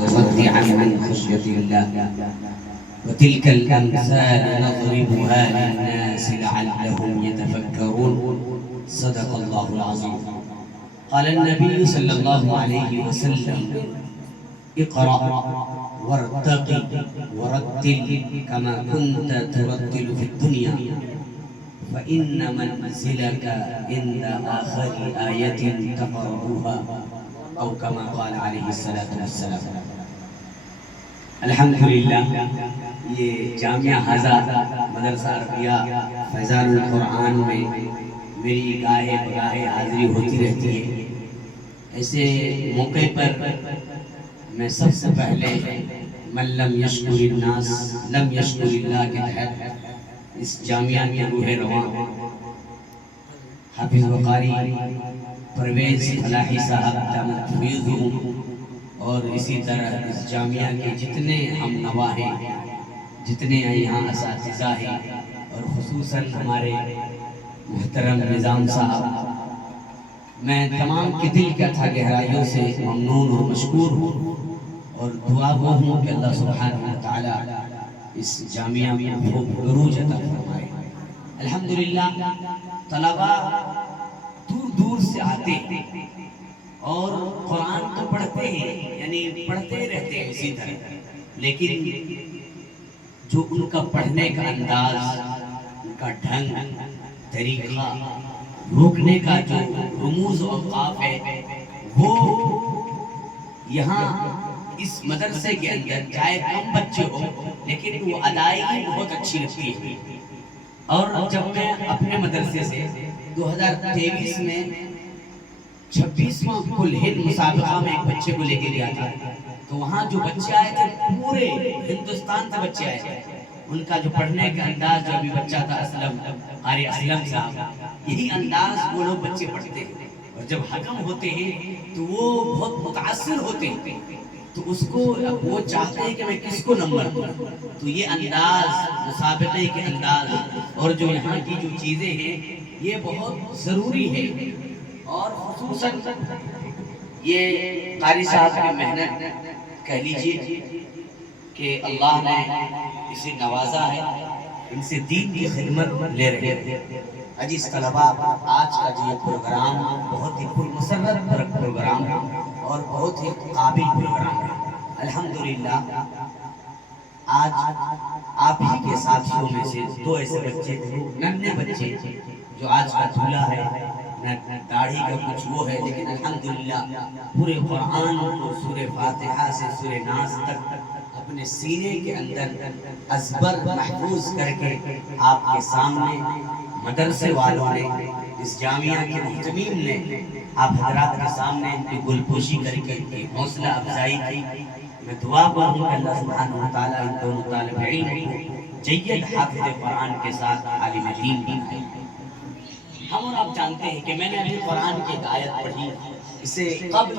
متصدعا من خشية الله وتلك الأمثال نضربها للناس لعلهم يتفكرون صدق الله العظيم. قال النبي صلى الله عليه وسلم اقرأ وارتقي ورتل كما كنت ترتل في الدنيا فإن منزلك عند آخر آية تقرأها أو كما قال عليه الصلاة والسلام. الحمدللہ یہ جامعہ حاضہ مدرسہ عربیہ فیضان القرآن میں میری گاہے بگاہے حاضری ہوتی رہتی ہے. ایسے موقع پر میں سب سے پہلے من لم یشکر الناس لم یشکر اللہ کے تحت اس جامعہ میں روح رواں حافظ وقاری پرویز فلاحی صاحب دامت فیض اور اسی طرح اس جامعہ کے جتنے ہم نوا ہیں، جتنے یہاں اساتذہ ہیں، اور خصوصاً ہمارے محترم نظام صاحب، میں تمام کے دل کا تھا گہرائیوں سے ممنون اور مشکور ہوں اور دعا گو ہوں کہ اللہ سبحانہ و تعالی اس جامعہ میں عروج عطا فرمائے. الحمدللہ طلباء دور دور سے آتے ہیں اور قرآن تو پڑھتے ہیں، یعنی پڑھتے رہتے ہیں اسی طرح، لیکن جو ان کا پڑھنے کا انداز، ان کا ڈھنگ، طریقہ، روکنے کا جو رموز و اوقاف ہے، وہ یہاں اس مدرسے کے اندر چاہے کم بچے ہو لیکن وہ ادائیگی بہت اچھی لگتی ہے. اور جب میں اپنے مدرسے سے 2023 میں 26واں کل ہند مسابقہ میں ایک بچے کو لے کے گیا تھا، تو وہاں جو بچے آئے تھے پورے ہندوستان سے بچے آئے تھے. ان کا جو پڑھنے کا انداز، جو ابھی بچہ تھا اسلم، قاری اسلم صاحب، یہی انداز وہ لوگ بچے پڑھتے ہیں. اور جب حکم ہوتے ہیں تو وہ بہت متاثر ہوتے ہیں، تو اس کو وہ چاہتے ہیں کہ میں کس کو نمبر دوں. تو یہ انداز، مسابقے کے انداز اور جو یہاں کی جو چیزیں ہیں یہ بہت ضروری ہے. اور خصوصاً یہ قاری صاحب کی محنت کہہ لیجیے کہ اللہ نے اسے نوازا ہے، ان سے دین کی خدمت لے رہے ہیں. عزیز طلباء، آج کا جو یہ پروگرام بہت ہی پرمسرت پروگرام اور بہت ہی قابل پروگرام ہے. الحمدللہ آج آپ ہی کے ساتھیوں میں سے دو ایسے بچے، ننھے بچے، جو آج کا دھولا ہے، نہ داڑھی کا کچھ وہ ہے، لیکن الحمدللہ پورے قرآن کو سورہ فاتحہ سے سورہ ناس تک اپنے سینے کے اندر ازبر محفوظ کر کے آپ کے سامنے مدرسے والوں نے، اس جامعہ کے محتمین نے آپ حضرات کے سامنے ان کی گلپوشی کر کے ان کی حوصلہ افزائی کی. میں دعا کروں کہ اللہ سبحانہ و تعالیٰ ان دونوں طالب علم کو جید حافظ قرآن کے ساتھ عالم دین بنائے. ہم اور آپ جانتے ہیں کہ میں نے ابھی قرآن کی ایک آیت پڑھی، اسے قبل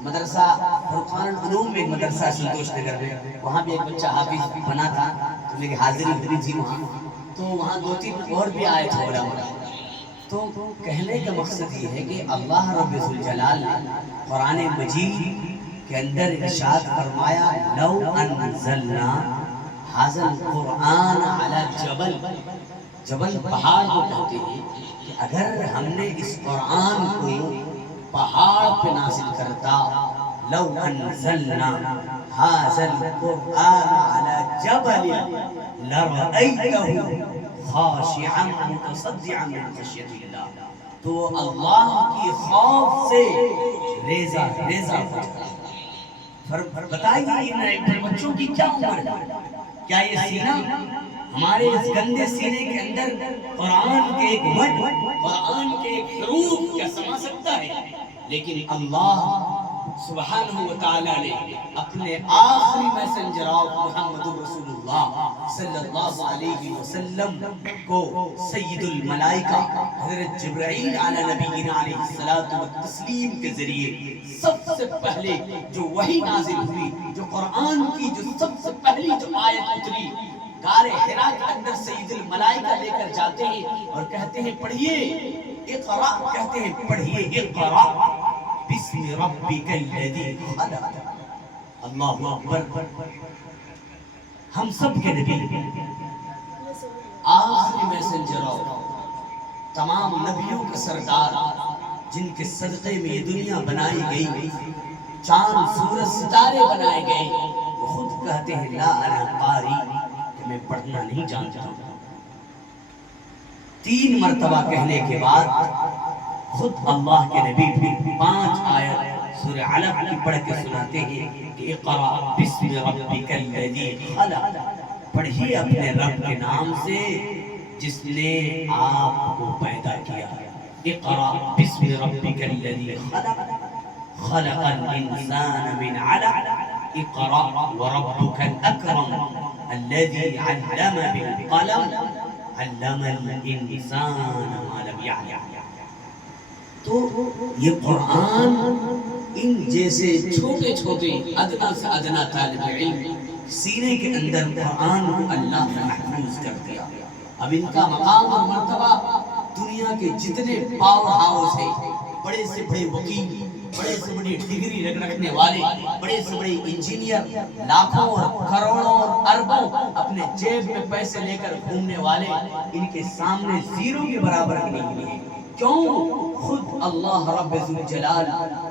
مدرسہ فرقان العلوم میں مدرسہ سنتوش نگر میں، وہاں بھی ایک بچہ حافظ بنا تھا، تو میری حاضری ہوئی تھی وہاں، تو وہاں دو تین اور بھی آئے تھے علماء. تو کہنے کا مقصد یہ ہے کہ اللہ رب ذوالجلال نے قرآن مجید کے اندر ارشاد فرمایا لو انزلنا ھذا القرآن علی جبل، جبل پہاڑ کو کہتے ہیں، کہ اگر ہم نے اس قرآن کو پہاڑ پہ نازل کرتا، لو انزلنا ھذا القرآن علی جبل لرأیتہ خاشعا متصدعا من خشیۃ اللہ، تو اللہ کی خوف سے ریزہ ریزہ ہو جاتا. بتائیے ان بچوں کی کیا عمر ہے؟ کیا یہ سینہ ہمارے اس گندے سینے کے اندر قرآن کے ایک مد، قرآن کے ایک حروف کیا سما سکتا ہے؟ لیکن اللہ سبحانہ و تعالیٰ نے اپنے آخری میسنجر محمد رسول اللہ صلی اللہ علیہ وسلم کو سید الملائکہ حضرت جبرائیل علی نبینا علیہ الصلوۃ والتسلیم کے ذریعے سب سے پہلے جو وحی نازل ہوئی، جو قرآن کی جو سب سے پہلی جو آیت اتری، غار حرا کے اندر سید الملائکہ لے کر جاتے ہیں اور کہتے ہیں پڑھیے اقرا، کہتے ہیں پڑھیے اقرا بسم ربک الذی خلق، اللہ اکبر، ہم سب کے نبی، آخری میسنجر اور تمام نبیوں کا سردار، جن کے صدقے میں یہ دنیا بنائی گئی، چاند سورج ستارے بنائے گئے، وہ خود کہتے ہیں لا انا قاری، کہ میں پڑھنا نہیں جانتا. 3 مرتبہ کہنے کے بعد خود اللہ کے نبی پھر 5 آیت سورہ علق کی پڑھ کے سناتے ہیں کہ اقرأ بسم ربک الذی خلق، پڑھیے اپنے رب کے نام سے جس نے آپ کو پیدا کیا. اقرأ بسم ربک الذی خلق، خلق الانسان من علق، اقرأ وربک الاکرم الذی علم بالقلم، علم الانسان ما لم يعلم. تو یہ قرآن ان جیسے چھوٹے چھوٹے ادنا سے ادنا طالب علم سینے کے اندر قرآن کو اللہ نے محفوظ کر دیا. اب ان کا مقام اور مرتبہ دنیا کے جتنے پاور ہاؤس ہیں، بڑے سے بڑے وکیل، بڑے سے بڑی ڈگری رکھنے والے، بڑے سے بڑے انجینئر، لاکھوں اور کروڑوں اور اربوں اپنے جیب میں پیسے لے کر گھومنے والے، ان کے سامنے زیرو کے برابر نہیں ہے. کیوں؟ خود اللہ رب ذوالجلال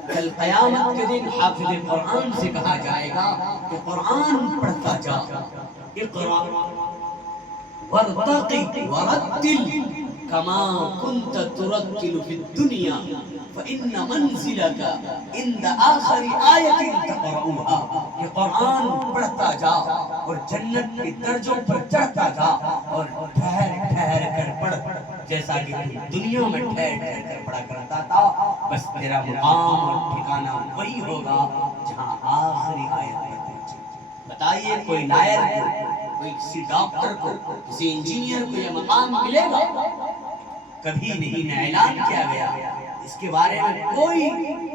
کل قیامت کے دن حافظ قرآن سے کہا جائے گا کہ قرآن پڑھتا جا، اقرأ وارتقی ورتل کما کنت ترتل فی الدنیا فإن منزلك عند آخر آیت تقرؤها. یہ قرآن پڑھتا جا اور جنت کے درجوں پر چڑھتا جا اور ٹھہر ٹھہر کر پڑھ، جیسا کہ دنیا میں ٹھہر ٹھہر کر پڑھا کرتا تھا. بس تیرا مقام اور ٹھکانہ وہی ہوگا جہاں آخری آیت پر پہنچے. بتائیے کوئی لائر کو، کوئی کسی ڈاکٹر کو، کسی انجینئر کو یہ مقام ملے گا؟ کبھی نہیں. نہ اعلان کیا گیا اس کے بارے میں کوئی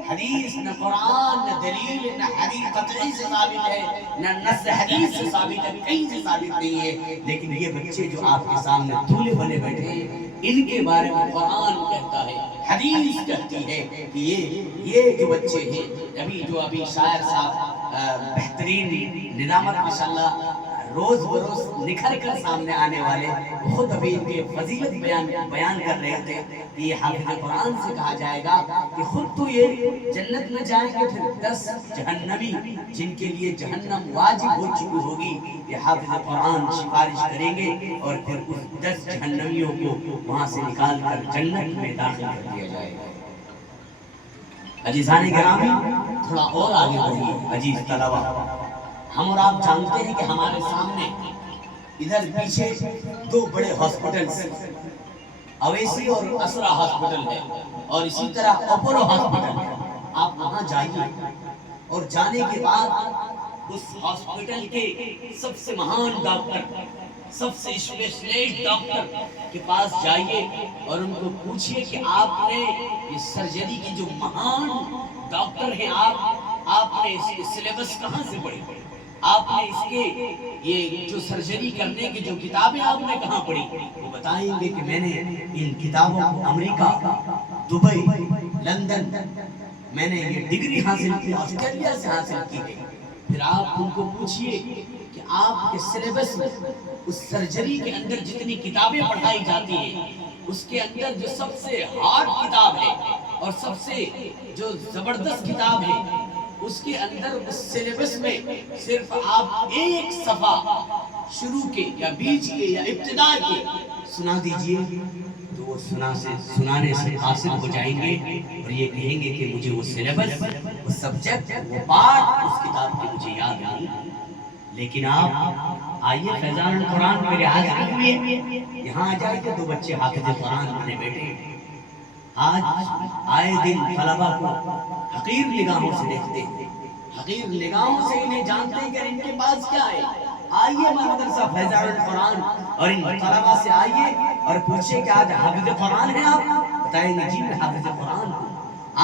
حدیث، نہ قرآن، نہ دلیل، نہ حدیث قطعی سے ثابت ہے، نہ نص حدیث سے ثابت ہے، کہیں سے ثابت نہیں ہے. لیکن یہ بچے جو آپ کے سامنے دولے بنے بیٹھے ہیں، ان کے بارے میں قرآن کہتا ہے، حدیث کہتی ہے کہ یہ جو بچے ہیں، ابھی شاعر صاحب بہترین نظامت ماشاءاللہ روز بروز نکھر کر سامنے آنے والے، خود ابھی ان کے فضیلت بیان کر رہے تھے کہ یہ حافظ قرآن سے کہا جائے گا کہ خود تو یہ جنت میں جائیں گے، پھر 10 جہنمی جن کے لیے جہنم واجب ہو چکی ہوگی، یہ حافظ قرآن سفارش کریں گے اور پھر اس 10 جہنمیوں کو وہاں سے نکال کر جنت میں داخل کر دیا جائے گا. عزیزان گرامی، تھوڑا اور آگے بڑھیے. عزیز طلبہ، ہم اور آپ جانتے ہیں کہ ہمارے سامنے ادھر پیچھے 2 بڑے ہاسپٹلز، اویسی اور اسرا ہاسپٹل ہے، اور اسی طرح اپولو ہاسپٹل ہے. آپ وہاں جائیے اور جانے کے بعد اس ہاسپٹل کے سب سے مہان ڈاکٹر، سب سے اسپیشلسٹ ڈاکٹر کے پاس جائیے اور ان کو پوچھئے کہ آپ نے یہ سرجری کی جو مہان ڈاکٹر ہیں، آپ نے اس کے سلیبس کہاں سے پڑھی؟ آپ نے اس کے یہ جو سرجری کرنے کی جو کتابیں آپ نے کہاں پڑھی؟ وہ بتائیں گے کہ میں نے ان کتابوں کو امریکہ، دبئی، لندن، میں نے یہ ڈگری حاصل کی، آسٹریلیا سے حاصل کی ہے. پھر آپ ان کو پوچھئے کہ آپ کے سلیبس میں اس سرجری کے اندر جتنی کتابیں پڑھائی جاتی ہیں، اس کے اندر جو سب سے ہارڈ کتاب ہے اور سب سے جو زبردست کتاب ہے، اس کے اندر اس سلیبس میں صرف آپ 1 صفحہ شروع کے یا بیچ کے یا ابتدا کے سنا دیجئے، تو وہ سنانے سے قاصر ہو جائیں گے اور یہ کہیں گے کہ مجھے وہ سلیبس، وہ سبجیکٹ، وہ پارٹ اس کتاب کے مجھے یاد نہیں. لیکن آپ آئیے فیضان القرآن میرے حاضر ہوئے، یہاں آ جائے کہ 2 بچے حافظ قرآن بنے بیٹھے. آج آئے دن طلبہ کو حقیر نگاہوں سے دیکھتے ہیں، حقیر نگاہوں سے انہیں جانتے ہیں کہ ان کے پاس کیا ہے. آئیے مدرسہ فیضان القرآن اور ان طلبہ سے آئیے اور پوچھیں کہ آج حافظ قرآن ہیں آپ؟ بتائیں گے جی میں حافظ قرآن ہوں.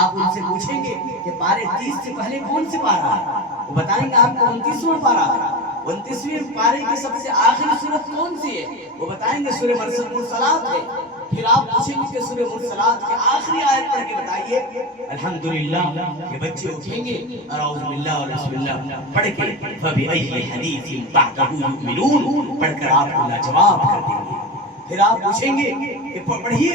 آپ ان سے پوچھیں گے کہ پارے 30 سے پہلے کون سے پارہ ہے؟ وہ بتائیں گے آپ کو 29واں پارہ ہے. 29ویں پارے کی سب سے آخری سورت کون سی ہے؟ وہ بتائیں گے سورہ مرسلات ہے. پھر آپ پوچھیں گے کہ سورہ مرسلات کی آخری آیت پڑھ کے بتائیے. الحمدللہ یہ بچے اٹھیں گے اعوذ باللہ اور بسم اللہ پڑھ کے فَبِأَيِّ حَدِيثٍ بَعْدَهُ يُؤْمِنُونَ پڑھ کر آپ کو لاجواب کر دیں گے. پھر آپ پوچھیں گے کہ پڑھیے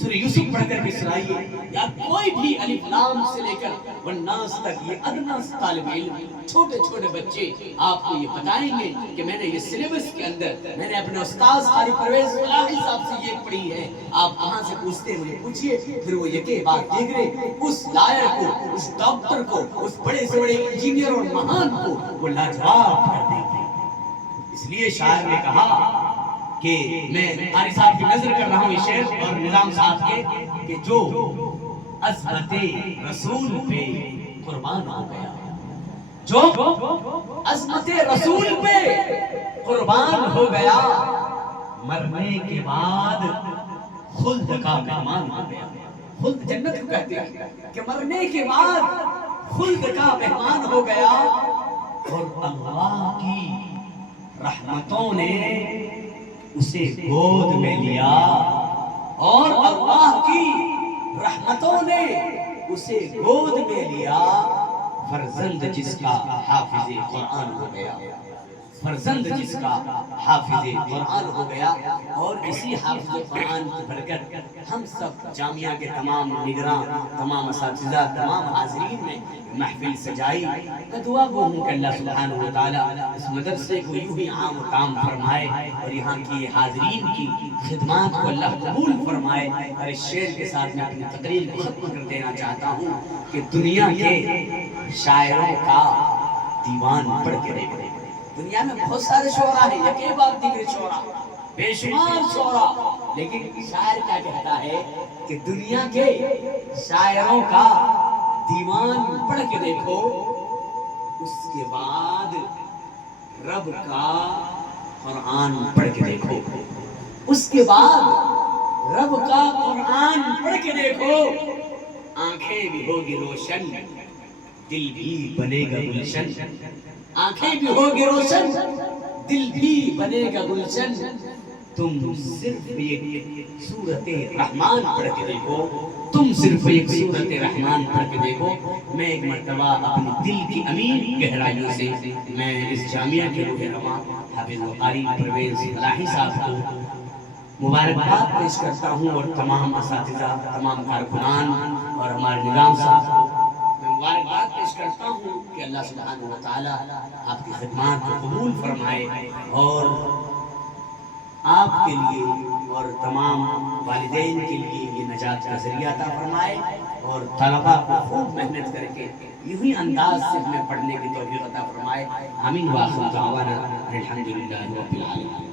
سورہ یوسف پڑھ کر کے سنائیے، یا کوئی بھی الف لام سے لے کر والناس تک یہ ادنا طالب علم چھوٹے چھوٹے بچے آپ کو یہ بتائیں گے کہ میں نے یہ سلیبس کے اندر میں نے اپنے استاذ قاری پرویز فلاحی صاحب سے یہ پڑھی ہے. آپ کہاں سے پوچھتے مجھے پوچھیے. پھر وہ یکے بعد دیگرے اس لائر کو، اس ڈاکٹر کو، اس بڑے سے بڑے انجینئر اور مہان کو وہ لاجواب کر دیں گے. اس لیے شاعر نے کہا کہ میں قاری صاحب کی نظر کر رہا ہوں یہ شعر اور نظام صاحب کے کہ جو عظمت رسول پہ قربان ہو گیا، جو عظمت رسول پہ قربان ہو گیا، مرنے کے بعد خلد کا مہمان ہو گیا. خلد جنت کو کہتے ہیں کہ مرنے کے بعد خلد کا مہمان ہو گیا. اور اللہ کی رحمتوں نے اسے گود میں لیا، اور اللہ کی رحمتوں نے اسے گود میں لیا. فرزند جس کا حافظ قرآن ہو گیا، فرزند جس کا حافظ قرآن ہو گیا. اور اسی حافظ قرآن کی برکت ہم سب جامعہ کے تمام نگراں، تمام اساتذہ، تمام حاضرین نے محفل سجائی. میں دعا گو ہوں کہ اللہ سبحانہ و تعالیٰ اس مدرسے کو یوں ہی عام و تام فرمائے، اور یہاں کی حاضرین کی خدمات کو اللہ قبول فرمائے. اور اس شعر کے ساتھ میں اپنی تقریر کو ختم کر دینا چاہتا ہوں کہ دنیا کے شاعروں کا دیوان پڑھ کے دیکھو. دنیا میں بہت سارے شعراء ہیں، یکے بعد دیگر شعراء، بے شمار شعراء، لیکن شاعر کیا کہتا ہے کہ دنیا کے شاعروں کا دیوان پڑھ کے دیکھو، اس کے بعد رب کا قرآن پڑھ کے دیکھو، اس کے بعد رب کا قرآن پڑھ کے دیکھو. آنکھیں بھی ہوگی روشن، دل بھی بنے گا گلشن. آنکھیں بھی ہوگی روشن، دل بھی بنے گا گلشن. تم صرف ایک سورت رحمان پڑھ کے دیکھو، تم صرف ایک سورت رحمان پڑھ کے دیکھو. میں ایک مرتبہ اپنی دل کی امین گہرائیوں سے میں اس جامعہ کے روح رواں حافظ قاری پرویز فلاحی صاحب کو مبارکباد پیش کرتا ہوں، اور تمام اساتذہ، تمام کارکنان اور ہمارے نظام صاحب کو میں مبارکباد پیش کرتا ہوں کہ اللہ سبحانہ و تعالیٰ آپ کی خدمات کو قبول فرمائے، اور آپ کے لیے اور تمام والدین کے لیے یہ نجات کا ذریعہ عطا فرمائے، اور طلباء کو خوب محنت کر کے یہی انداز سے ہمیں پڑھنے کی توفیق عطا فرمائے. آمین. وآخر دعوانا الحمدللہ رب العالمین.